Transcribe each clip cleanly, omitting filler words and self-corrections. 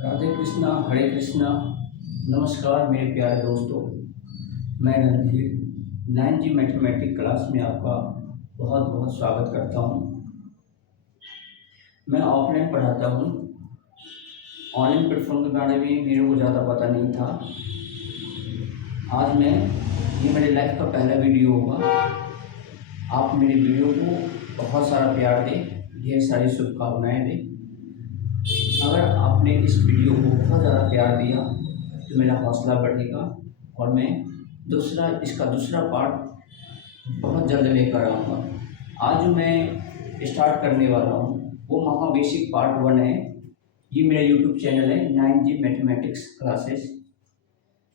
राधे कृष्णा, हरे कृष्णा। नमस्कार मेरे प्यारे दोस्तों। मैं रणधीर 9G मैथमेटिक्स क्लास में आपका बहुत बहुत स्वागत करता हूँ। मैं ऑफलाइन पढ़ाता हूँ। ऑनलाइन प्लेटफॉर्म के बारे में मेरे को ज़्यादा पता नहीं था। आज ये मेरे लाइफ का पहला वीडियो होगा। आप मेरे वीडियो को बहुत सारा प्यार दें, ढेर सारी शुभकामनाएँ दें। अगर आपने इस वीडियो को बहुत ज़्यादा प्यार दिया तो मेरा हौसला बढ़ेगा और मैं इसका दूसरा पार्ट बहुत जल्द लेकर आऊँगा। आज जो मैं स्टार्ट करने वाला हूँ वो महा बेसिक पार्ट 1 है। ये मेरा यूट्यूब चैनल है 9G मैथमेटिक्स क्लासेस।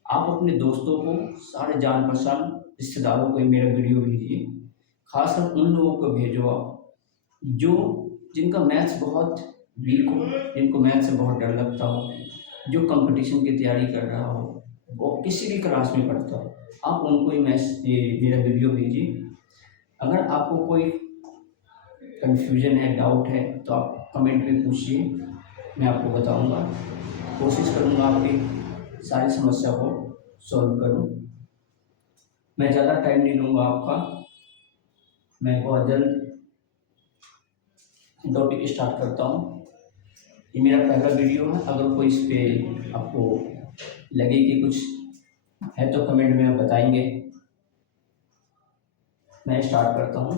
आप अपने दोस्तों को, सारे जान पहचान रिश्तेदारों को मेरा वीडियो भेजिए। खासकर उन लोगों को भेजो आप जो जिनका मैथ्स बहुत वीक हो, जिनको मैथ्स से बहुत डर लगता हो, जो कंपटीशन की तैयारी कर रहा हो, वो किसी भी क्लास में पढ़ता हो, आप उनको ही ये मेरा वीडियो भेजिए। अगर आपको कोई कन्फ्यूजन है, डाउट है तो आप कमेंट में पूछिए, मैं आपको बताऊंगा। कोशिश करूंगा आपकी सारी समस्या को सॉल्व करूं। मैं ज़्यादा टाइम नहीं लूँगा आपका। मैं बहुत जल्द टॉपिक स्टार्ट करता हूँ। ये मेरा पहला वीडियो है। अगर कोई इस पे आपको लगे कि कुछ है तो कमेंट में आप बताएंगे। मैं स्टार्ट करता हूँ।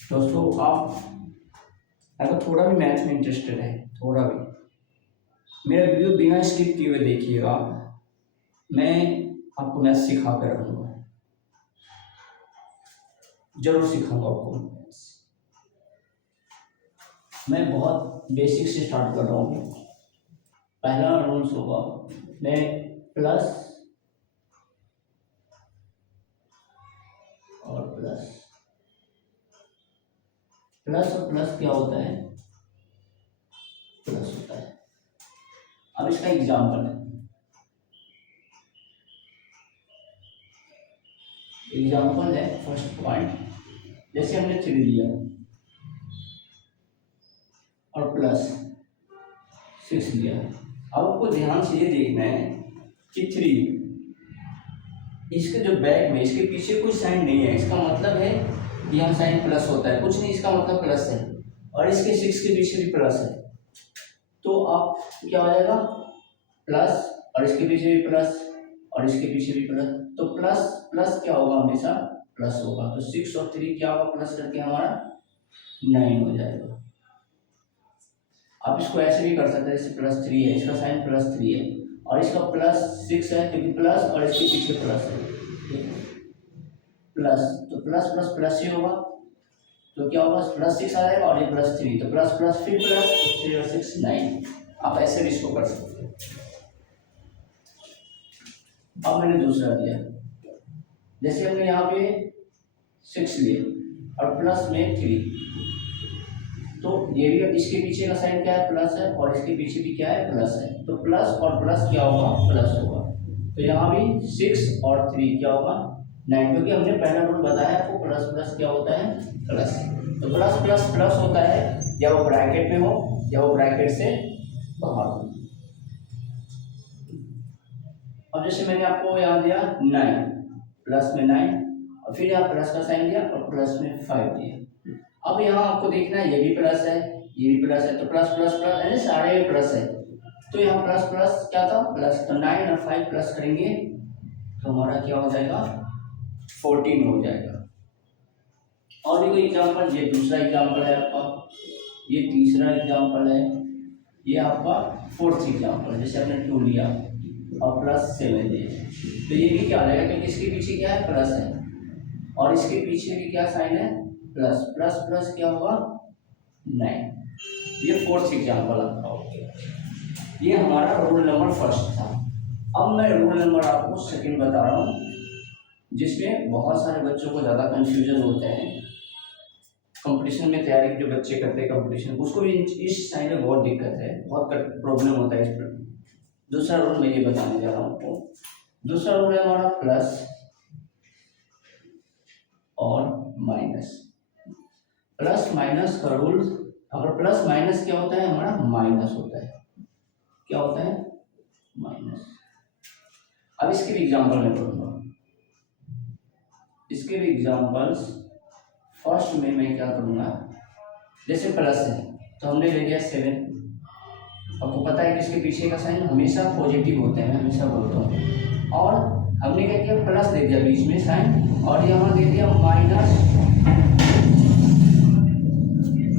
दोस्तों, आप अगर थोड़ा भी मैथ में इंटरेस्टेड है, थोड़ा भी, मेरा वीडियो बिना स्किप किए हुए देखिएगा। मैं आपको मैथ सिखा कर रहूँगा, जरूर सिखाऊंगा आपको मैथ्स। मैं बहुत बेसिक से स्टार्ट कर रहा हूँ। पहला रूल्स होगा, मैं प्लस और प्लस प्लस और प्लस क्या होता है? प्लस होता है। अब इसका एग्जाम्पल है। एग्जाम्पल है फर्स्ट पॉइंट, जैसे हमने 3 लिया और प्लस 6 लिया। अब आपको ध्यान से ये देखना है कि 3, इसके जो बैक में, इसके पीछे कुछ साइन नहीं है। इसका मतलब है कि यहाँ साइन प्लस होता है, कुछ नहीं, इसका मतलब प्लस है। और इसके 6 के पीछे भी प्लस है, तो आप क्या हो जाएगा? प्लस, और इसके पीछे भी प्लस, और इसके पीछे भी प्लस। तो प्लस प्लस क्या होगा? हमेशा प्लस होगा। तो 6 और 3 क्या होगा? प्लस करके हमारा 9 हो जाएगा। आप इसको ऐसे भी कर सकते हैं, जैसे +3 है, इसका साइन +3 है और इसका +6 है, क्योंकि प्लस और इसके पीछे प्लस है, प्लस। तो प्लस प्लस प्लस ही होगा, तो क्या होगा? +6 आ जाएगा और ये +3, तो प्लस प्लस फिर प्लस, 3 और 6 9। आप ऐसे भी इसको कर सकते हैं। अब मैंने दूसरा दिया, जैसे हमने यहाँ पे 6 लिए और प्लस में 3, तो ये भी, इसके पीछे का साइन क्या है? प्लस है, और इसके पीछे भी क्या है? प्लस है। तो प्लस और प्लस क्या होगा? प्लस होगा। तो यहाँ भी 6 और 3 क्या होगा? 9, क्योंकि हमने पहला रूल बताया आपको, प्लस प्लस क्या होता है? प्लस। तो प्लस प्लस प्लस होता है या वो ब्रैकेट में हो या वो ब्रैकेट से बाहर हो। अब जैसे मैंने आपको यहाँ दिया 9, प्लस में 9, और फिर यहाँ प्लस का साइन दिया और प्लस में 5 दिया। अब यहाँ आपको देखना है, ये भी प्लस है, ये भी प्लस है, तो प्लस प्लस प्लस है, सारे प्लस है। तो यहाँ प्लस प्लस क्या था? प्लस। तो 9 और 5 प्लस करेंगे तो हमारा क्या हो जाएगा? 14 हो जाएगा। और भी कोई एग्जाम्पल? ये दूसरा एग्जाम्पल है आपका, ये तीसरा एग्जाम्पल है, ये आपका फोर्थ एग्जाम्पल है। जैसे हमने 2 लिया और +7 दिए, तो ये भी क्या आ जाएगा? क्योंकि इसके पीछे क्या है? प्लस है, और इसके पीछे भी क्या साइन है? प्लस। प्लस प्लस क्या होगा? 9। ये फोर्थ एग्जाम्पल आपका हो गया। ये हमारा रूल नंबर फर्स्ट था। अब मैं रूल नंबर आपको सेकंड बता रहा हूँ, जिसमें बहुत सारे बच्चों को ज़्यादा कंफ्यूजन होते हैं। कंपटीशन में तैयारी जो बच्चे करते हैं कंपटीशन, उसको भी इस साइन में बहुत दिक्कत है, बहुत प्रॉब्लम होता है इस पर। दूसरा रूल मैं ये बताने जा रहा हूँ आपको। दूसरा रूल है हमारा प्लस और माइनस। प्लस माइनस का रूल, अगर प्लस माइनस क्या होता है? हमारा माइनस होता है। क्या होता है माइनस। अब इसके भी एग्जाम्पल मैं करूँगा, इसके भी एग्जाम्पल्स। फर्स्ट में मैं क्या करूँगा, जैसे प्लस है तो हमने ले लिया 7। आपको पता है कि इसके पीछे का साइन हमेशा पॉजिटिव होते हैं, मैं हमेशा बोलता हूँ। और हमने क्या किया, प्लस दे दिया बीच में साइन और यहाँ दे दिया माइनस।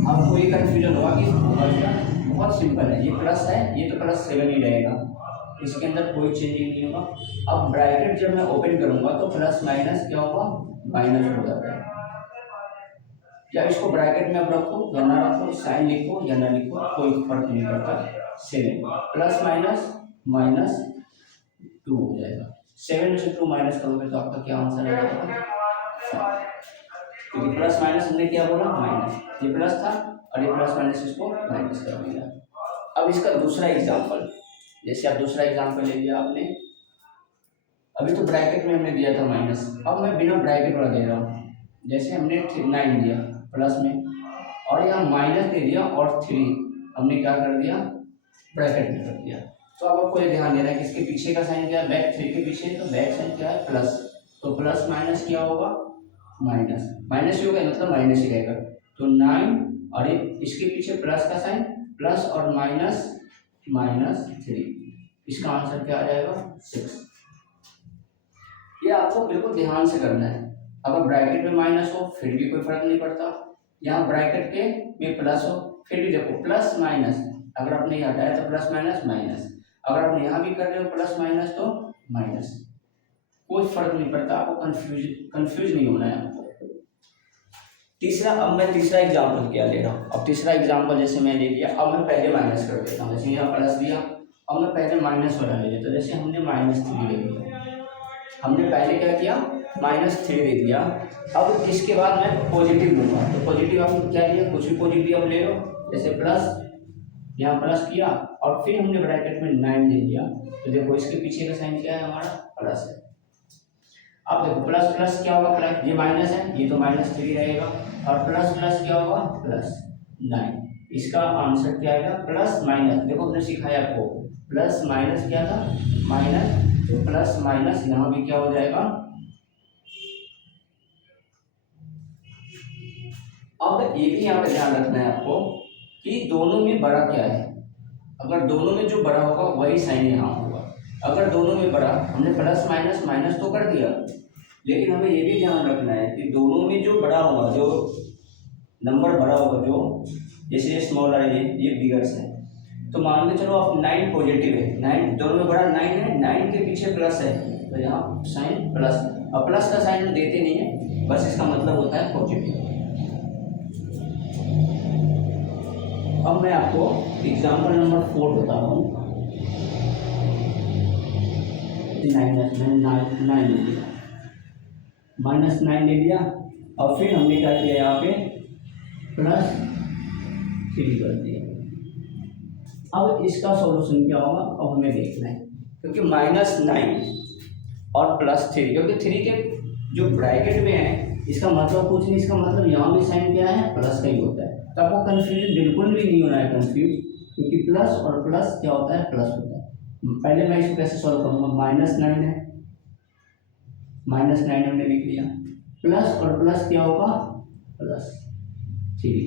आपको ये कन्फ्यूजन होगा कि होगा क्या, बहुत सिंपल है, ये प्लस है, ये तो प्लस 7 ही रहेगा, इसके अंदर कोई चेंजिंग नहीं होगा। अब ब्रैकेट जब मैं ओपन करूंगा तो प्लस माइनस क्या होगा, माइनस हो जाता है। या इसको ब्रैकेट में अब रखो या ना रखो, साइन लिखो या ना लिखो, कोई फर्क नहीं पड़ता। 7 प्लस माइनस माइनस 2 हो जाएगा। 7 में से 2 माइनस करोगे तो आपका क्या आंसर आएगा, क्योंकि प्लस माइनस हमने क्या बोला, माइनस। ये प्लस था और ये प्लस माइनस इसको माइनस कर दिया। अब इसका दूसरा एग्जाम्पल, जैसे आप दूसरा एग्जाम्पल ले लिया आपने, अभी तो ब्रैकेट में हमने दिया था माइनस, अब मैं बिना ब्रैकेट वाला दे रहा हूँ। जैसे हमने 9 दिया प्लस में और यहाँ माइनस दे दिया और 3 हमने क्या कर दिया, ब्रैकेट में कर दिया। तो अब आपको ये ध्यान देना है कि इसके पीछे का साइन क्या है, बैक 3 के पीछे, तो बैक साइन क्या है, प्लस। तो प्लस माइनस क्या होगा, माइनस। माइनस ही होगा मतलब माइनस ही रहेगा। तो 9 और इसके पीछे प्लस का साइन, प्लस और माइनस माइनस 3, इसका आंसर क्या आ जाएगा, 6। ये आपको बिल्कुल ध्यान से करना है। अगर ब्रैकेट में माइनस हो फिर भी कोई फर्क नहीं पड़ता, यहाँ ब्रैकेट के में प्लस हो फिर भी देखो प्लस माइनस, अगर आपने यहाँ हटाया तो प्लस माइनस माइनस, अगर आपने यहाँ भी कर रहे हो प्लस माइनस तो माइनस, कोई फर्क नहीं पड़ता। आपको कंफ्यूज नहीं होना है आपको। तीसरा, अब मैं तीसरा एग्जाम्पल क्या ले रहा हूँ। अब तीसरा एग्जाम्पल जैसे मैं ले लिया, अब मैं पहले माइनस कर देता हूँ। जैसे यहाँ प्लस दिया, अब मैं पहले माइनस वाला ले लेता हूँ। जैसे हमने -3 ले लिया, हमने पहले क्या किया, -3 दे दिया। अब इसके बाद मैं पॉजिटिव लूँगा, तो पॉजिटिव आपने क्या लिया, कुछ भी पॉजिटिव आप ले लो। जैसे प्लस, यहाँ प्लस किया और फिर हमने ब्रैकेट में 9 ले लिया, तो देखो इसके पीछे का साइन क्या है, हमारा प्लस है। अब देखो प्लस प्लस क्या होगा, प्लस, ये माइनस है, ये तो -3 रहेगा, और प्लस प्लस क्या होगा, प्लस 9। इसका आंसर क्या आएगा, प्लस माइनस। देखो हमने सिखाया आपको, प्लस माइनस क्या था, माइनस, तो प्लस माइनस यहाँ भी क्या हो जाएगा। अब ये भी यहाँ पे ध्यान रखना है आपको कि दोनों में बड़ा क्या है। अगर दोनों में जो बड़ा होगा वही साइन यहाँ होगा। अगर दोनों में बड़ा, हमने प्लस माइनस माइनस तो कर दिया, लेकिन हमें ये भी ध्यान रखना है कि दोनों में जो बड़ा होगा, जो नंबर बड़ा होगा, जो जैसे ये स्मॉल है, ये बिगर है, तो मान के चलो आप 9 पॉजिटिव है, 9 दोनों में बड़ा 9 है, 9 के पीछे प्लस है, तो यहाँ साइन प्लस। अब प्लस का साइन हम देते नहीं है, बस इसका मतलब होता है पॉजिटिव। अब मैं आपको एग्जाम्पल नंबर 4 बता रहा हूँ। 9 ले लिया, -9 ले लिया और फिर हमने क्या किया, यहाँ पे +3 कर दिया। अब इसका सॉल्यूशन क्या होगा, अब हमें देखना है, क्योंकि -9 और +3, क्योंकि 3 के जो ब्रैकेट में है इसका मतलब कुछ नहीं, इसका मतलब यहाँ भी साइन क्या है, प्लस का ही होता है। तो आपको कंफ्यूजन बिल्कुल भी नहीं होना है, कंफ्यूज, क्योंकि प्लस और प्लस क्या होता है, प्लस होता है। पहले मैं इसको कैसे सॉल्व करूँगा, -9 है, -9 हमने लिख लिया, प्लस और प्लस क्या होगा, +3।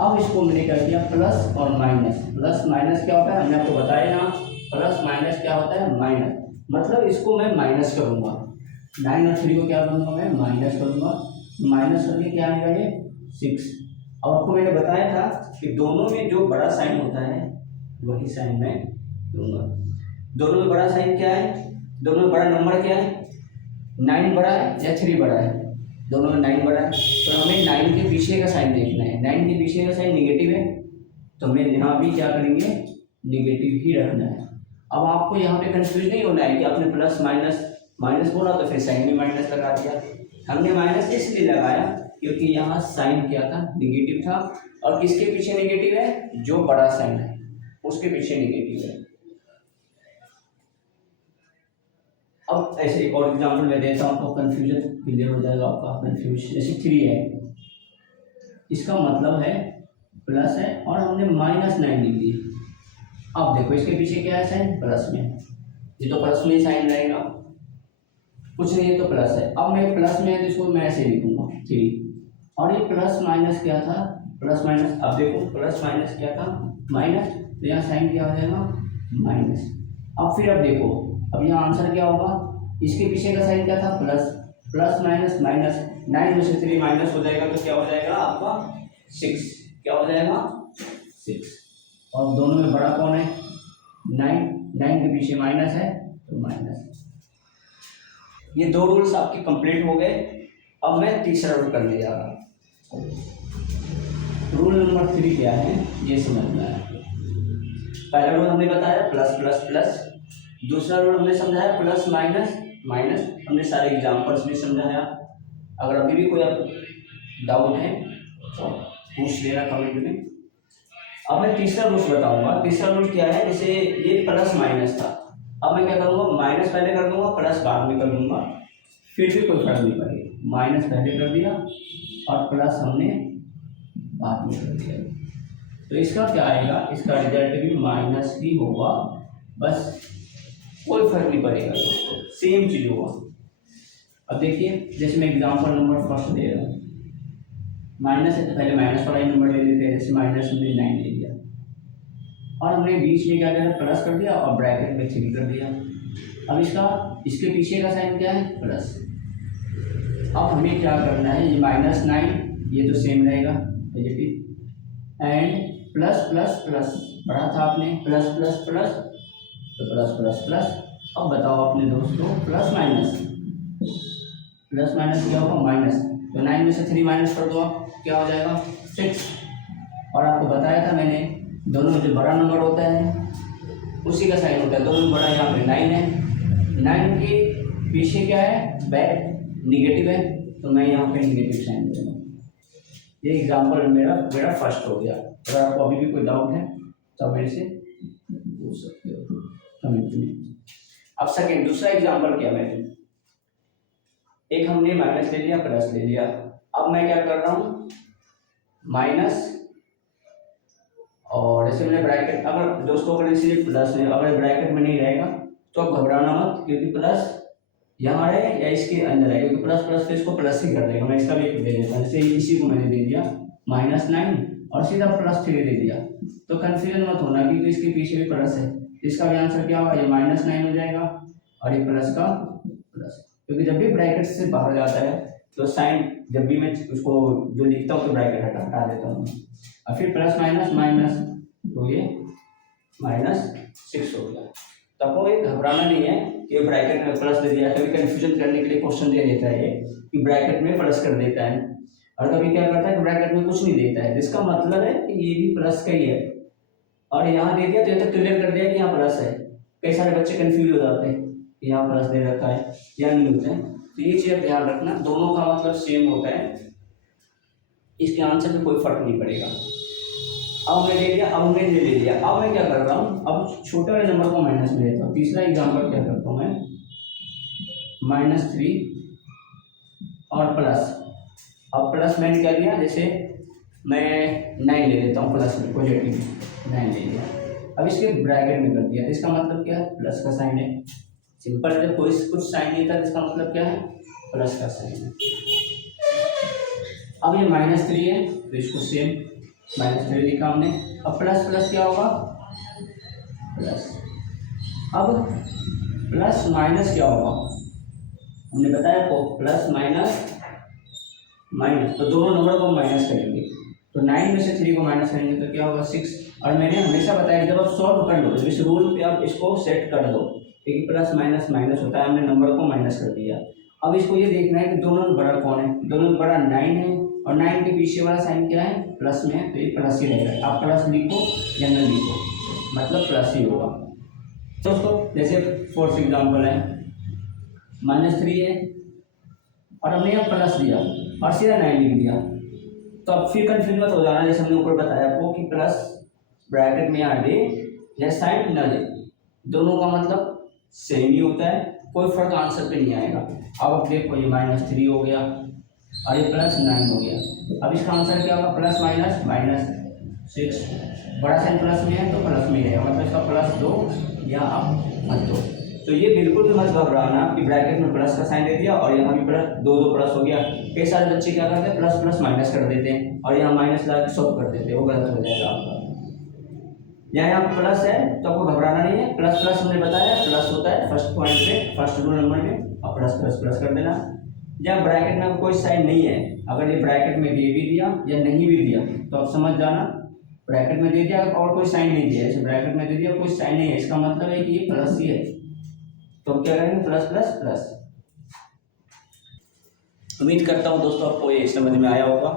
अब इसको मैंने क्या किया, प्लस और माइनस, प्लस माइनस क्या होता है, हमने आपको बताया ना, प्लस माइनस क्या होता है, माइनस। मतलब इसको मैं माइनस करूँगा, 9 और 3 को क्या करूँगा, मैं माइनस करूँगा, माइनस करके क्या आएगा, ये 6। अब आपको मैंने बताया था कि दोनों में जो बड़ा साइन होता है वही साइन मैं दूंगा। दोनों में बड़ा साइन क्या है, दोनों में बड़ा नंबर क्या है, 9 बड़ा है या 3 बड़ा है, दोनों में 9 बड़ा है, तो हमें 9 के पीछे का साइन देखना है। 9 के पीछे का साइन निगेटिव है, तो हमें यहाँ भी क्या करेंगे, निगेटिव ही रखना है। अब आपको यहाँ पे कंफ्यूज नहीं होना है कि आपने प्लस माइनस माइनस बोला तो फिर साइन में माइनस लगा दिया। हमने माइनस इसलिए लगाया क्योंकि यहाँ साइन क्या था, निगेटिव था, और किसके पीछे निगेटिव है, जो बड़ा साइन है उसके पीछे निगेटिव है। अब ऐसे एक और एग्जाम्पल मैं देता हूँ, आपको कंफ्यूजन क्लियर हो जाएगा आपका कंफ्यूज। जैसे 3 है, इसका मतलब है प्लस है और हमने -9 लिख दी, अब देखो इसके पीछे क्या है साइन, प्लस में, ये तो प्लस में ही साइन रहेगा, कुछ नहीं है तो प्लस है। अब मैं प्लस में है तो इसको मैं ऐसे लिखूंगा 3, और ये प्लस माइनस क्या था, प्लस माइनस, अब देखो प्लस माइनस क्या था, माइनस, तो यहाँ साइन क्या हो जाएगा, माइनस। अब फिर अब देखो, अब यहाँ आंसर क्या होगा, इसके पीछे का साइन क्या था, प्लस, प्लस माइनस माइनस, 9 में से 3 माइनस हो जाएगा तो क्या हो जाएगा आपका 6, क्या हो जाएगा 6, और दोनों में बड़ा कौन है, 9, 9 के पीछे माइनस है तो माइनस। ये 2 रूल्स आपके कंप्लीट हो गए। अब मैं तीसरा रूल करने जा रहा हूँ। रूल नंबर 3 क्या है ये समझना है। पहला रूल हमने बताया प्लस प्लस प्लस, दूसरा रूल हमने समझाया प्लस माइनस माइनस, हमने सारे एग्जांपल्स भी समझाया। अगर अभी भी कोई डाउट है तो पूछ लेना कमेंट में। अब मैं तीसरा रूल बताऊंगा। तीसरा रूल क्या है, जैसे ये प्लस माइनस था, अब मैं क्या करूँगा, माइनस पहले कर दूंगा, प्लस बाद में कर दूंगा, फिर भी कोई फर्क नहीं पड़ेगा। माइनस पहले कर दिया और प्लस हमने बाद में कर दिया, तो इसका क्या आएगा, इसका रिजल्ट भी माइनस ही होगा, बस कोई फर्क नहीं पड़ेगा दोस्तों, सेम चीज़ होगा। अब देखिए जैसे मैं एग्जांपल नंबर फर्स्ट दे रहा हूँ, माइनस है तो पहले माइनस वाला ही नंबर ले लेते हैं, जैसे माइनस हमने 9 ले लिया और हमने बीच में क्या किया, प्लस कर दिया और ब्रैकेट में 3 कर दिया। अब इसके पीछे का साइन क्या है, प्लस। अब हमें क्या करना है, ये -9 ये तो सेम रहेगा positive, and plus plus plus, पढ़ा था आपने प्लस प्लस प्लस, तो प्लस प्लस प्लस। अब बताओ अपने दोस्तों, प्लस माइनस क्या होगा, माइनस, तो 9 में से 3 माइनस कर दो आप, क्या हो जाएगा 6। और आपको बताया था मैंने, दोनों में जो बड़ा नंबर होता है उसी का साइन होता है, दोनों में बड़ा यहाँ पे 9 है, 9 के पीछे क्या है, बैक निगेटिव है, तो मैं यहाँ पे निगेटिव साइन दूंगा। ये एग्जाम्पल मेरा फर्स्ट हो गया। अगर आपको अभी भी कोई डाउट है तो मेरे से पूछ सकते हो कमेंट में। अब सेकेंड दूसरा एग्जाम्पल क्या है, एक हमने माइनस ले लिया, प्लस ले लिया। अब मैं क्या कर रहा हूँ, माइनस, और जैसे मैंने ब्रैकेट, अगर दोस्तों अगर इसीलिए प्लस है, अगर ब्रैकेट में नहीं रहेगा तो आप घबराना मत, क्योंकि प्लस यहाँ है या इसके अंदर है, क्योंकि प्लस प्लस तो इसको प्लस ही कर देगा। मैं इसका भी एक दे देता हूँ, जैसे इसी को मैंने दे दिया -9 और सीधा +3 दे दिया, तो कन्फ्यूजन मत होना, क्योंकि इसके पीछे भी प्लस है। इसका भी आंसर क्या होगा, ये -9 हो जाएगा और ये प्लस का प्लस, क्योंकि जब भी ब्रैकेट से बाहर जाता है तो साइन, जब भी मैं उसको जो लिखता हूँ तो ब्रैकेट हटा देता हूँ, और फिर प्लस माइनस माइनस, तो ये -6 हो गया। तो आपको ये घबराना नहीं है कि ब्रैकेट में प्लस दे दिया, कभी कन्फ्यूजन करने के लिए क्वेश्चन दे देता है कि ब्रैकेट में प्लस कर देता है, और कभी क्या करता है कि ब्रैकेट में कुछ नहीं देता है, जिसका मतलब है कि ये भी प्लस का ही है, और यहाँ दे दिया तो ये तो क्लियर कर दिया कि यहाँ प्लस है। कई सारे बच्चे कंफ्यूज हो जाते हैं कि यहाँ प्लस दे रखा है या नहीं होता है, तो ये चीज़ ध्यान रखना, दोनों का मतलब सेम होता है, इसके आंसर में कोई फर्क नहीं पड़ेगा। अब मैं ले लिया, अब मैंने ले लिया, अब मैं क्या कर रहा हूँ, अब छोटे वाले नंबर को माइनस में लेता हूँ। तीसरा एग्जाम्पल क्या करता हूँ मैं, -3 और प्लस। अब प्लस मैंने क्या लिया, जैसे मैं 9 ले लेता हूँ, प्लस में पॉजिटिव 9 ले लिया, अब इसके ब्रैकेट में कर दिया, इसका मतलब क्या है, प्लस का साइन है। सिंपल है, जब कोई कुछ साइन नहीं था इसका मतलब क्या है, प्लस का साइन है। अब ये -3 है तो इसको सेम -3 लिखा हमने। अब प्लस प्लस क्या होगा, प्लस। अब प्लस माइनस क्या होगा, हमने बताया आपको प्लस माइनस माइनस, तो दोनों नंबर को माइनस करेंगे, तो 9 में से 3 को माइनस करेंगे तो क्या होगा 6। और मैंने हमेशा बताया जब आप सॉल्व कर लो, इस रूल पे आप इसको सेट कर दो, क्योंकि प्लस माइनस माइनस होता है, हमने नंबर को माइनस कर दिया। अब इसको ये देखना है कि दोनों में बड़ा कौन है, दोनों में बड़ा 9 है, और 9 के पीछे वाला साइन क्या है, प्लस में है, तो ये प्लस ही रहेगा। आप प्लस लिखो या न लिखो, मतलब प्लस ही होगा। दोस्तों जैसे फोर्थ एग्जाम्पल है, -3 है और हमने यहाँ प्लस दिया और सीधा 9 लिख दिया, तो अब फिर कन्फ्यूज मत हो जाना, जैसे हमने ऊपर बताया आपको कि प्लस ब्रैकेट में यहाँ दे या साइन न दे, दोनों का मतलब सेम ही होता है, कोई फर्क आंसर पे नहीं आएगा। अब देखो ये -3 हो गया और ये +9 हो गया, अब इसका आंसर क्या होगा, प्लस माइनस माइनस, 6, बड़ा साइन प्लस में है तो प्लस में ही रहेगा, मतलब इसका प्लस 2 या आप मत दो। तो ये बिल्कुल भी मत घबराना कि ब्रैकेट में प्लस का साइन दे दिया और यहाँ भी प्लस, दो प्लस हो गया। कई सारे बच्चे क्या करते हैं, प्लस प्लस माइनस कर देते हैं और यहाँ माइनस ला के सॉल्व कर देते हैं, वो गलत हो जाएगा आपका। यहाँ प्लस है तो आपको घबराना नहीं है, प्लस प्लस हमने बताया प्लस होता है फर्स्ट पॉइंट पे, फर्स्ट रूल नंबर में, और प्लस प्लस प्लस कर देना। जब ब्रैकेट में कोई साइन नहीं है, अगर ये ब्रैकेट में दे भी दिया या नहीं भी दिया तो आप समझ जाना ब्रैकेट में दे दिया और कोई साइन नहीं दिया, जैसे ब्रैकेट में दे दिया कोई साइन नहीं है, इसका मतलब है कि ये प्लस ही है, तो क्या करेंगे प्लस प्लस प्लस। उम्मीद करता हूँ दोस्तों आपको ये समझ में आया होगा।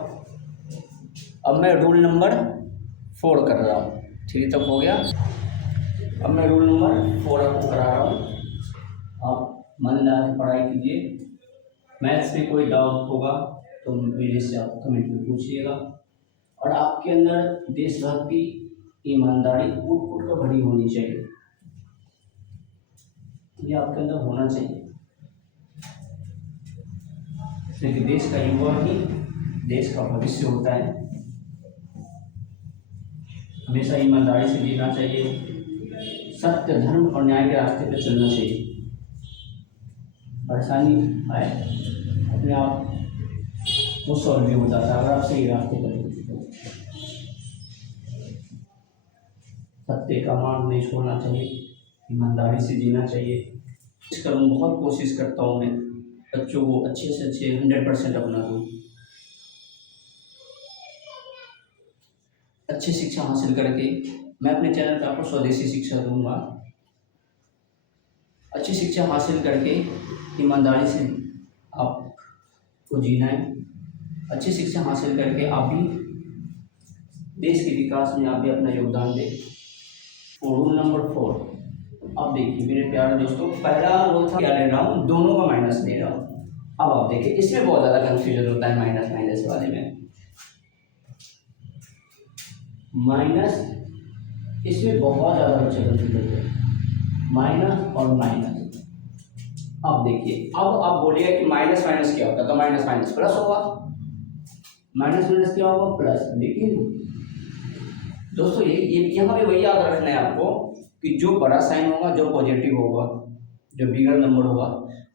अब मैं रूल नंबर 4 कर रहा हूँ, 3 तक हो गया, अब मैं रूल नंबर 4 आपको करा रहा हूँ। आप मन लगा के पढ़ाई कीजिए, मैथ्स में कोई डाउट होगा तो मेरे से आप कमेंट में पूछिएगा। और आपके अंदर देशभक्ति, ईमानदारी कूट कूट कर भरी होनी चाहिए, ये आपके अंदर होना चाहिए, क्योंकि देश का युवा ही देश का भविष्य होता है। हमेशा ईमानदारी से जीना चाहिए, सत्य धर्म और न्याय के रास्ते पर चलना चाहिए। परेशानी आए अपने आप वो सॉल्व भी हो जाता है अगर आप सही रास्ते पर। सत्य का मान नहीं छोड़ना चाहिए, ईमानदारी से जीना चाहिए। बहुत कोशिश करता हूँ मैं बच्चों को अच्छे से अच्छे 100% अपना दूँ, अच्छी शिक्षा हासिल करके मैं अपने चैनल पर आपको स्वदेशी शिक्षा दूंगा। अच्छी शिक्षा हासिल करके ईमानदारी से आपको जीना है, अच्छी शिक्षा हासिल करके आप भी देश के विकास में आप भी अपना योगदान दें। रूल नंबर 4, अब देखिए मेरे प्यारे दोस्तों, पहला रूल था क्या ले रहा हूँ, दोनों का माइनस ले रहा हूँ। अब आप देखिए इसमें बहुत ज़्यादा कंफ्यूजन होता है माइनस माइनस वाले में, माइनस इसमें बहुत ज़्यादा बच्चे कंफ्यूज होते हैं, माइनस और माइनस। अब देखिए, अब आप बोलिए कि माइनस माइनस क्या होता है, तो माइनस माइनस प्लस होगा, माइनस माइनस क्या होगा प्लस। देखिए दोस्तों ये यहाँ पे वही याद रखना है आपको कि जो बड़ा साइन होगा, जो पॉजिटिव होगा, जो बिगर नंबर होगा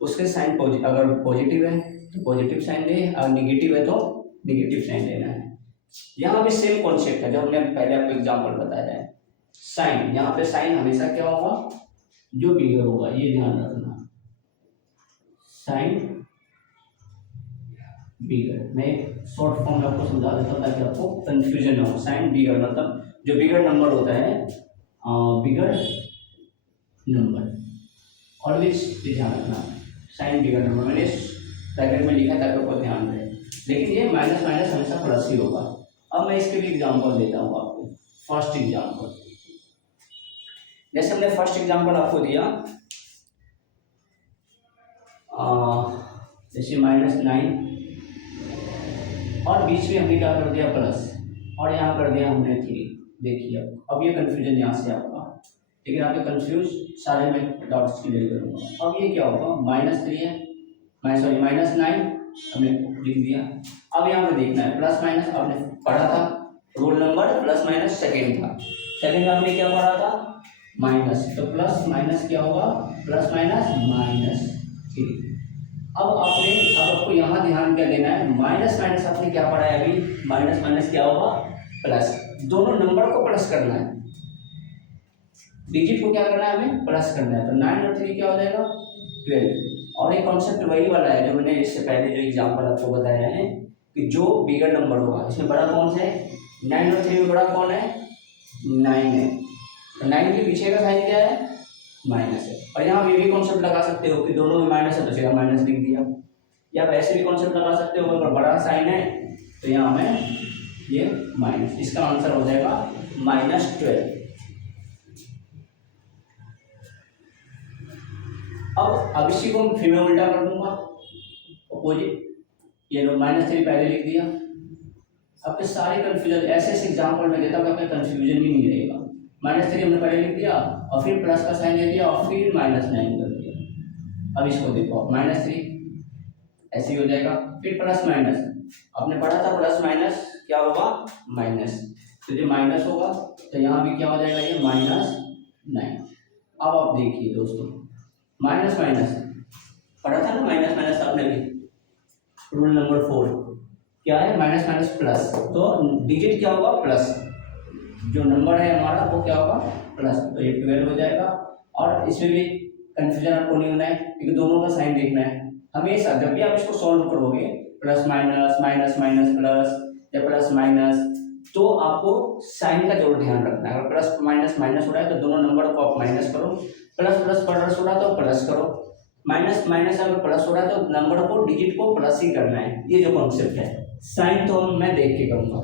उसके साइन अगर पॉजिटिव है तो पॉजिटिव साइन दे, अगर निगेटिव है तो निगेटिव साइन देना है। यहाँ भी सेम कॉन्सेप्ट है जो हमने पहले आपको एग्जाम्पल बताया है। साइन, यहाँ पे साइन हमेशा क्या होगा, जो बिगर होगा, ये ध्यान रखना, साइन बिगर। मैं शॉर्ट फॉर्म में आपको समझा देता हूँ ताकि आपको कंफ्यूजन ना हो। साइन बिगर मतलब जो बिगर नंबर होता है, बिगर नंबर, ऑलवेज ध्यान रखना, साइन बिगर नंबर मैंने ब्रैकेट में लिखा है ताकि आपको ध्यान रहे, लेकिन ये माइनस माइनस हमेशा प्लस ही होगा। अब मैं इसके भी एग्जाम्पल देता हूँ आपको। फर्स्ट एग्जाम्पल, जैसे हमने फर्स्ट एग्जाम्पल आपको दिया, जैसे -9 और बीच में हमने क्या कर दिया प्लस, और यहाँ कर दिया हमने 3। देखिए अब ये कंफ्यूजन यहाँ से आपका, लेकिन आप ये कंफ्यूज सारे में डाउट्स क्लियर करूँगा। अब ये क्या होगा, -3 है, -9 हमने लिख दिया। अब यहाँ पे देखना है प्लस माइनस, आपने पढ़ा था rule number plus minus second था, सेकेंड में आपने क्या पढ़ा था माइनस, तो प्लस माइनस क्या होगा, प्लस माइनस -3। अब आपको यहाँ ध्यान क्या देना है, माइनस माइनस आपने क्या पढ़ा है अभी, माइनस माइनस क्या होगा प्लस, दोनों नंबर को प्लस करना है, डिजिट को क्या करना है हमें प्लस करना है। तो 9 और 3 क्या हो जाएगा 12। और एक कॉन्सेप्ट वही वाला है जो मैंने इससे पहले जो एग्जाम्पल आपको बताया है कि जो बिगर नंबर होगा, इसमें बड़ा कौन सा है, 9 और 3 में बड़ा कौन है 9 है, तो 9 के पीछे का साइन क्या है माइनस है। और यहाँ ये भी कॉन्सेप्ट लगा सकते हो कि दोनों में माइनस है तो सीधा माइनस लिख दिया, या आप ऐसे भी कॉन्सेप्ट लगा सकते हो अगर बड़ा साइन है तो यहाँ में ये माइनस, इसका आंसर हो जाएगा -12। अब इसी को फिर मैं उल्टा कर दूंगा अपोजिट, ये लो -3 पहले लिख दिया। आपके सारे कंफ्यूजन ऐसे एग्जाम्पल में देता हूँ आपका कंफ्यूजन ही नहीं रहेगा। -3 हमने पहले लिख दिया और फिर प्लस का साइन दे दिया और फिर -9 कर दिया। अब इसको देखो -3 ऐसे ही हो जाएगा, फिर प्लस माइनस, आपने पढ़ा था प्लस माइनस क्या होगा माइनस, तो ये माइनस होगा, तो यहाँ भी क्या हो जाएगा, ये -9। अब आप देखिए दोस्तों, माइनस माइनस पढ़ा था ना, माइनस माइनस आपने भी, रूल नंबर 4 क्या है, माइनस माइनस प्लस, तो डिजिट क्या होगा, प्लस, जो नंबर है हमारा वो क्या होगा, प्लस, तो ये 12 हो जाएगा। और इसमें भी कंफ्यूजन आपको नहीं होना है, क्योंकि दोनों का साइन देखना है हमेशा। जब भी आप इसको सॉल्व करोगे, plus minus, minus minus plus या प्लस माइनस, तो आपको साइन का जरूर ध्यान रखना है। अगर प्लस माइनस माइनस हो रहा है तो दोनों नंबर को आप माइनस करो, प्लस प्लस प्लस हो रहा है तो प्लस करो, माइनस माइनस अगर प्लस हो रहा है तो नंबर को, डिजिट को प्लस ही करना है। ये जो कॉन्सेप्ट है, साइन तो मैं देख के करूँगा,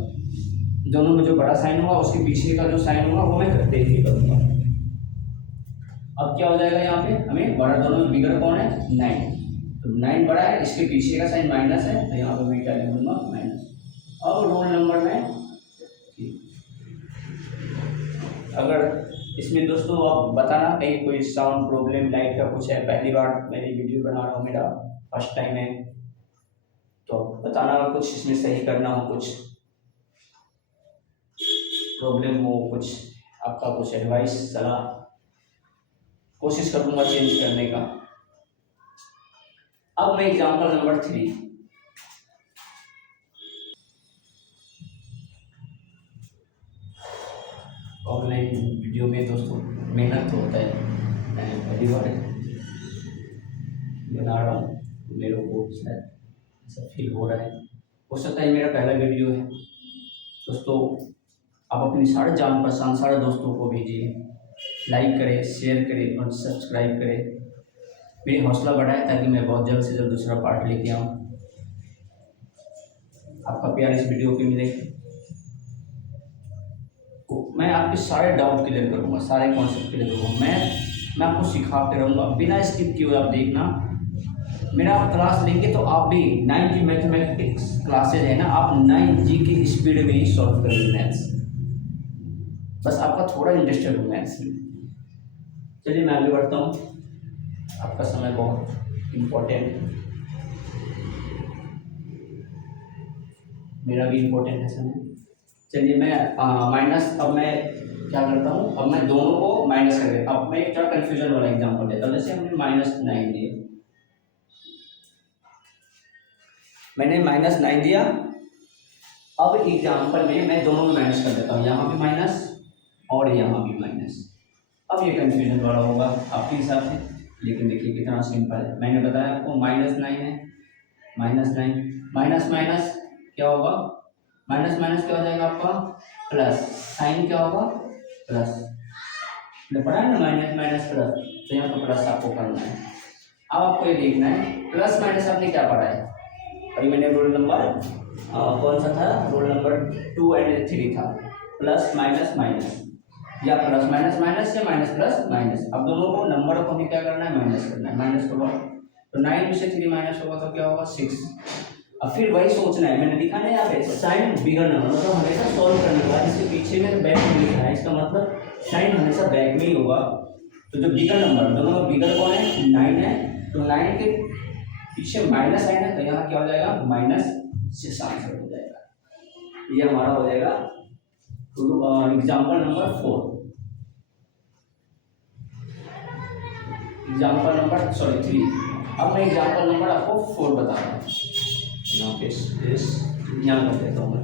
दोनों में जो बड़ा साइन होगा उसके पीछे का जो साइन होगा वो मैं देख के करूँगा। अब क्या हो जाएगा, यहाँ पे हमें बड़ा, दोनों में बिगड़ कौन है, 9, तो 9 बड़ा है, इसके पीछे का साइन माइनस है, तो यहाँ पे मैं क्या लिखूंगा, माइनस। अब रोल नंबर में अगर इसमें दोस्तों आप बताना कहीं कोई साउंड प्रॉब्लम, लाइट का कुछ है, पहली बार मेरी वीडियो बना रहा हूँ, मेरा फर्स्ट टाइम है, तो बताना अगर कुछ इसमें सही करना हो, कुछ प्रॉब्लम हो, कुछ आपका कुछ एडवाइस, सलाह, कोशिश करूँगा चेंज करने का। अब मैं एग्जाम्पल नंबर 3, ऑनलाइन वीडियो में दोस्तों मेहनत तो होता है, मैं पहली बार बना रहा हूँ, मेरे को शायद ऐसा फील हो रहा है, हो सकता है मेरा पहला वीडियो है। दोस्तों आप अपनी सारे जान पहचान सारे दोस्तों को भेजिए, लाइक करें, शेयर करें और सब्सक्राइब करें, मेरी हौसला बढ़ाए ताकि मैं बहुत जल्द से जल्द दूसरा पार्ट लेके आऊँ। आपका प्यार इस वीडियो पे मिले, मैं आपके सारे डाउट क्लियर करूँगा, सारे कॉन्सेप्ट क्लियर करूँगा, मैं आपको सिखाते रहूँगा बिना स्किप किए। आप देखना, मेरा आप क्लास लेंगे तो आप भी 9G मैथमेटिक्स क्लासेज है ना, आप 9G की स्पीड में ही सॉल्व करेंगे मैथ्स, बस आपका थोड़ा इंटरेस्टेड हो मैथ्स में। चलिए मैं आगे बढ़ता हूँ, आपका समय बहुत इम्पोर्टेंट है, मेरा भी इम्पोर्टेंट है समय। चलिए मैं माइनस, अब मैं क्या करता हूँ, अब मैं दोनों को माइनस कर देता हूँ। अब मैं एक थोड़ा कन्फ्यूजन वाला एग्जांपल देता हूँ, जैसे हमने -9 दिया, मैंने -9 दिया, अब एग्जांपल में मैं दोनों में माइनस कर देता हूँ, यहाँ भी माइनस और यहाँ भी माइनस। अब ये कन्फ्यूजन वाला होगा आपके हिसाब से, लेकिन देखिए कितना सिंपल है। मैंने बताया आपको -9 है, -9 माइनस माइनस क्या होगा, माइनस माइनस क्या हो जाएगा आपका, प्लस, साइन क्या होगा, प्लस, मैंने पढ़ा है ना, माइनस माइनस प्लस, तो यहाँ पर प्लस आपको करना है। अब आपको ये देखना है प्लस माइनस आपने क्या पढ़ा है, अभी मैंने रोल नंबर कौन सा था, रोल नंबर 2 और 3 था, प्लस माइनस माइनस या प्लस माइनस माइनस या माइनस प्लस माइनस। अब दोनों को नंबर को हमें क्या करना है, माइनस करना है, माइनस करो, तो 9 में से 3 माइनस होगा तो क्या होगा, 6। अब फिर वही सोचना है, मैंने लिखा ना यहाँ पे साइन बिगड़ना, मतलब हमेशा सॉल्व करने के बाद इसके पीछे में बैक में लिखा है, इसका मतलब साइन हमेशा बैक में ही होगा। तो जो बिगर नंबर, दोनों में बिगर कौन है, 9 है, तो 9 के पीछे माइनस साइन है, तो यहाँ क्या हो जाएगा, -6 आंसर हो जाएगा। ये हमारा हो जाएगा एग्जाम्पल नंबर 4, एग्जाम्पल नंबर 3। अब मैं एग्जाम्पल नंबर आपको 4 बता रहा हूँ, यहाँ पे यहाँ कर देता हूँ मैं।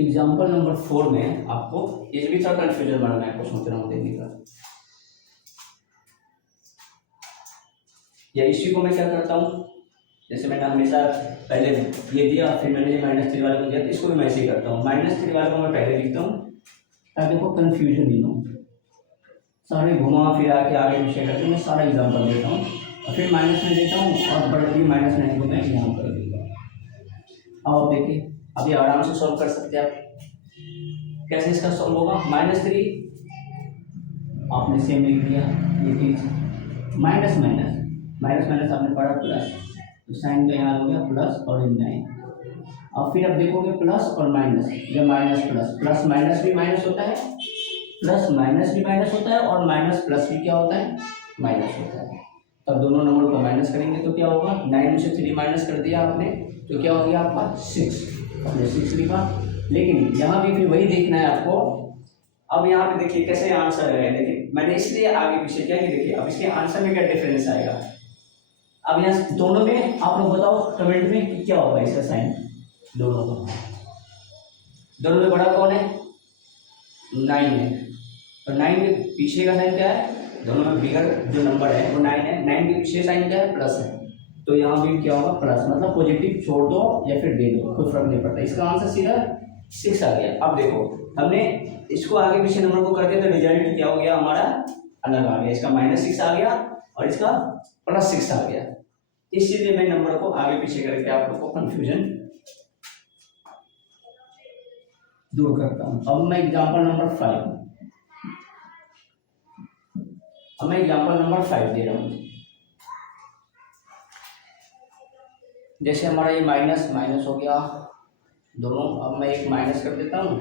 एग्जाम्पल नंबर 4 में आपको ये भी थोड़ा कन्फ्यूजन बनना है, आपको सोच रहा हूँ देने का, या इसी को मैं क्या करता हूँ, जैसे मैंने हमेशा पहले ये दिया, फिर मैंने -3 वाले को दिया, तो इसको भी मैं ऐसे ही करता हूँ। -3 वाले को मैं पहले लिखता हूँ ताकि आपको कन्फ्यूजन नहीं हो, सारे घुमा फिरा के आगे पीछे करके मैं सारा एग्जाम्पल देता हूँ, और फिर माइनस में देता हूँ, और बड़ी -9 को मैं यहाँ कर देता हूँ। अब आप देखिए, अभी आराम से सॉल्व कर सकते हैं आप। कैसे इसका सॉल्व होगा, -3 आपने सेम लिख दिया, ये चीज माइनस माइनस माइनस माइनस आपने पढ़ा प्लस, तो साइन का यहाँ हो गया प्लस और इन 9। अब फिर आप देखोगे प्लस और माइनस, जब माइनस प्लस, प्लस माइनस भी माइनस होता है, प्लस माइनस भी माइनस होता है, और माइनस प्लस भी क्या होता है, माइनस होता है। तब दोनों नंबर को माइनस करेंगे तो क्या होगा, 9 में से 3 माइनस कर दिया आपने तो क्या हो गया आपका 6, आपने 6 लिखा। लेकिन यहाँ भी फिर वही देखना है आपको। अब यहाँ पे देखिए कैसे आंसर है, देखिए मैंने इसलिए आगे पीछे किया कि देखिए अब इसके आंसर में क्या डिफरेंस आएगा। अब यहाँ दोनों में आप लोग बताओ कमेंट में कि क्या होगा इसका साइन दोनों का। दोनों में बड़ा कौन है, 9 है, और 9 के पीछे का साइन क्या है, दोनों में बिगर जो नंबर है वो 9 है, 9 के पीछे साइन क्या है, प्लस है। तो यहाँ भी क्या होगा प्लस, मतलब पॉजिटिव छोड़ दो या फिर दे दो कोई फर्क नहीं पड़ता। इसका आंसर सीधा 6 आ गया। अब देखो हमने इसको आगे पीछे नंबर को कर दिया तो रिजल्ट क्या हो गया हमारा अलग आ गया, इसका -6 आ गया और इसका +6 आ गया। इसीलिए मैं नंबर को आगे पीछे करके आप लोग को कंफ्यूजन दूर करता हूँ। अब मैं एग्जाम्पल नंबर 5 दे रहा हूँ। जैसे हमारा ये माइनस माइनस हो गया दोनों, अब मैं एक माइनस कर देता हूँ।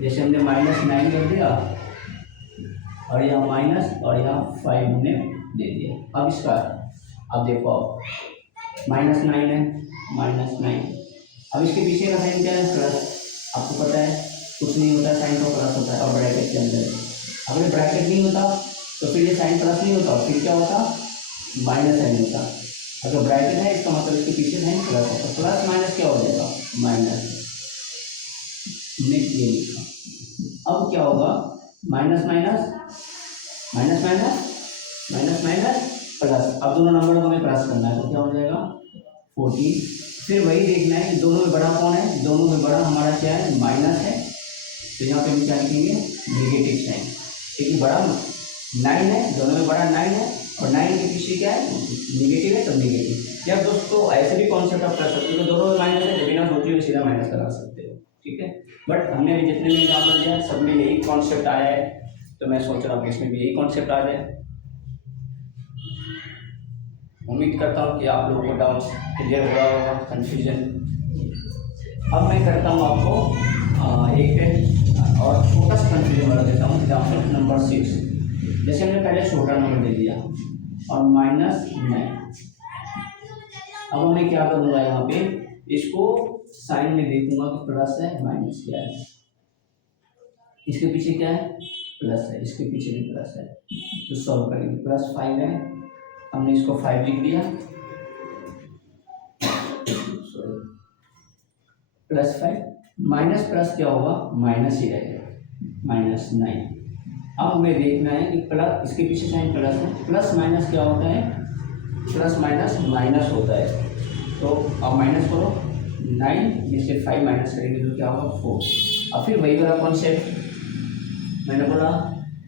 जैसे हमने -9 कर दिया और यहाँ माइनस और यहाँ 5 हमने दे दिया। अब इसका अब देखो -9 है, -9। अब इसके पीछे का साइन क्या है, प्लस। आपको पता है कुछ नहीं होता साइन तो प्लस होता है, और ब्रैकेट के अंदर अगर ब्रैकेट नहीं होता तो फिर ये साइन प्लस नहीं होता, फिर क्या होता माइनस साइन होता। अगर ब्रैकेट है इसका मतलब इसके पीछे साइन प्लस होता, प्लस माइनस क्या हो जाएगा माइनस, हमने ये लिखा। अब क्या होगा minus minus minus minus minus minus plus. अब दोनों नंबर को हमें प्लस करना है तो क्या हो जाएगा 14। फिर वही देखना है कि दोनों में बड़ा कौन है, दोनों में बड़ा हमारा क्या है माइनस है, तो यहाँ पे हम क्या लिखेंगे नेगेटिव साइन, क्योंकि बड़ा 9 है, दोनों में बड़ा 9 है और 9 के पीछे क्या है नेगेटिव है तो नेगेटिव। यार दोस्तों ऐसे भी कॉन्सेप्ट आप कर सकते हो, दोनों में माइनस है बिना सोचे हुए सीधा माइनस करा सकते हो, ठीक है। बट हमने भी जितने भी एग्जाम्पल दिया सब में यही कॉन्सेप्ट आया है, तो मैं सोच रहा हूँ कि इसमें भी यही कॉन्सेप्ट आ जाए। उम्मीद करता हूँ कि आप लोगों को डाउट क्लियर हुआ होगा, कन्फ्यूजन। अब मैं करता हूँ आपको एक और छोटा सा कन्फ्यूजन वाला देता हूँ, एग्जाम्पल नंबर 6। जैसे हमने पहले छोटा नंबर दे दिया और -9। अब मैं क्या करूँगा यहाँ पे इसको साइन में देखूंगा कि प्लस है माइनस क्या है, इसके पीछे क्या है प्लस है, इसके पीछे भी प्लस है, तो सॉल्व करेंगे। +5 है, हमने इसको 5 लिख दिया, +5 माइनस प्लस क्या होगा माइनस ही रहेगा -9। अब हमें देखना है कि प्लस इसके पीछे साइन प्लस है, प्लस माइनस क्या होता है, प्लस माइनस माइनस होता है। तो अब माइनस करो 9 में से 5 माइनस करेंगे तो क्या होगा 4। अब फिर वही वाला कॉन्सेप्ट मैंने बोला,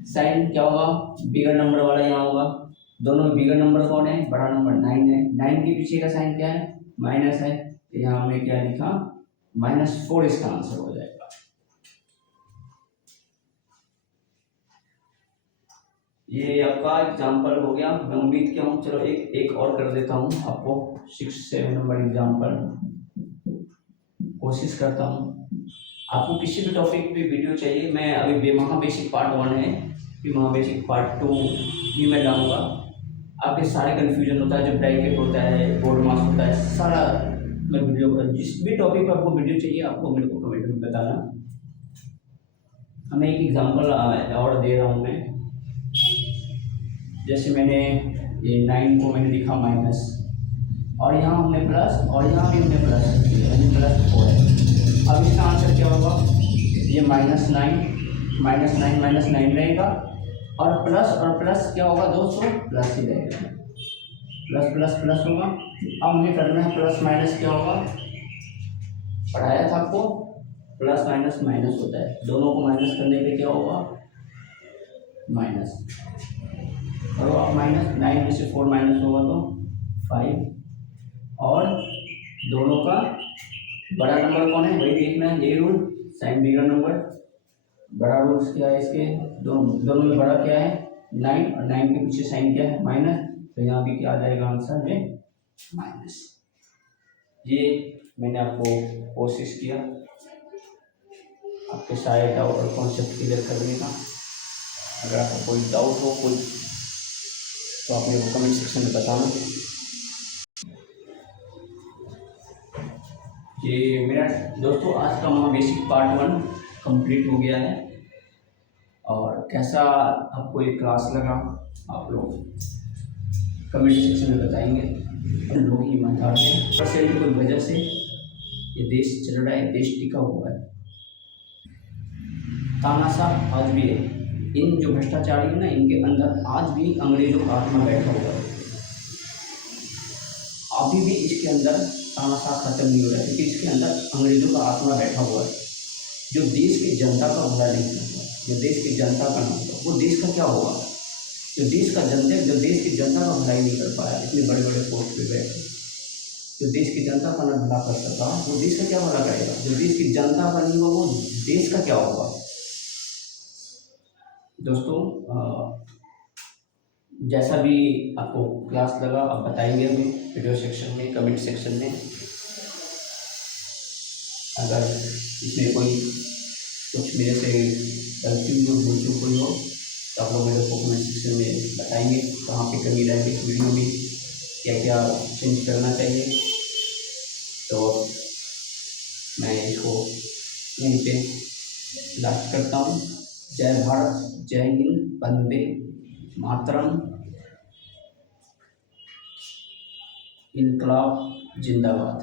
साइन क्या होगा बिगर नंबर वाला यहाँ होगा, दोनों में बिगर नंबर कौन है बड़ा नंबर 9 है, 9 के पीछे का साइन क्या है माइनस है, तो यहाँ हमने क्या लिखा -4 इसका आंसर हो जाएगा। ये आपका एग्जाम्पल हो गया, मैं उम्मीद किया हूँ। चलो एक और कर देता हूँ आपको 6-7 नंबर एग्जाम्पल, कोशिश करता हूँ। आपको किसी भी टॉपिक पे वीडियो चाहिए, मैं अभी महाबेसिक पार्ट 1 है, फिर महाबेसिक पार्ट 2 भी मैं लाऊंगा। आपके सारे कन्फ्यूजन होता है, जो ब्रैकेट होता है, बोर्ड मार्क्स होता है, सारा मैं वीडियो पर जिस भी टॉपिक पर आपको वीडियो चाहिए आपको मेरे को कमेंट में बताना। मैं एक एग्जाम्पल और दे रहा हूँ मैं। जैसे मैंने ये 9 को मैंने लिखा माइनस, और यहाँ हमने प्लस और यहाँ भी हमने प्लस, यानी +4 है। अब इसका आंसर क्या होगा, ये -9 रहेगा, और प्लस क्या होगा दोस्तों प्लस ही रहेगा, प्लस प्लस प्लस होगा। अब हमें करना है प्लस माइनस क्या होगा, पढ़ाया था आपको प्लस माइनस माइनस होता है, दोनों को माइनस करने पे क्या होगा माइनस, और अब -9 में से 4 माइनस होगा तो 5, और दोनों का बड़ा नंबर कौन है वही देखना है, यही रूल, साइन बिगर नंबर बड़ा रूल्स क्या है इसके, दोनों में बड़ा क्या है 9, और 9 के पीछे साइन क्या है माइनस, तो यहाँ भी क्या आ जाएगा आंसर में माइनस। ये मैंने आपको कोशिश किया आपके सारे डाउट और कॉन्सेप्ट क्लियर करने का। अगर आपको कोई डाउट हो, कोई तो आप मेरे को कमेंट सेक्शन में बताना। ये मेरा दोस्तों आज का बेसिक पार्ट 1 कंप्लीट हो गया है। और कैसा आपको ये क्लास लगा आप लोग कमेंट सेक्शन में बताएंगे। हम लोग ईमानदार हैं, परसेंट कोई वजह से ये देश चल रहा है, देश टिका हुआ है। तानाशाह आज भी है, इन जो भ्रष्टाचारी है ना, इनके अंदर आज भी अंग्रेजों का आत्मा बैठा हुआ है। अभी भी इसके अंदर तानाशाह खत्म नहीं हो रहा है, क्योंकि इसके अंदर अंग्रेजों का आत्मा बैठा हुआ है, जो देश की जनता का भला नहीं करता। जो देश की जनता का नाम था, वो देश का क्या होगा? जो देश का जनता, जो देश की जनता का भलाई नहीं कर पाया, इतने बड़े बड़े पोस्ट पे बैठे, जो देश की जनता का न भला कर सका, वो देश का क्या भला करेगा? जो देश की जनता का नहीं होगा, वो देश का क्या होगा? दोस्तों जैसा भी आपको क्लास लगा आप बताएंगे हमें वीडियो सेक्शन में, कमेंट सेक्शन में। अगर इसमें कोई कुछ मेरे से गलती हुई हो, भूल चूक हुई हो, तो आप लोग मेरे को कमेंट सेक्शन में बताएंगे कहाँ पे कमी रहेगी इस वीडियो में, क्या क्या चेंज करना चाहिए। तो मैं इसको यहीं पे लास्ट करता हूँ। जय भारत, जय हिंद, वंदे मातरम, इनकलाब जिंदाबाद।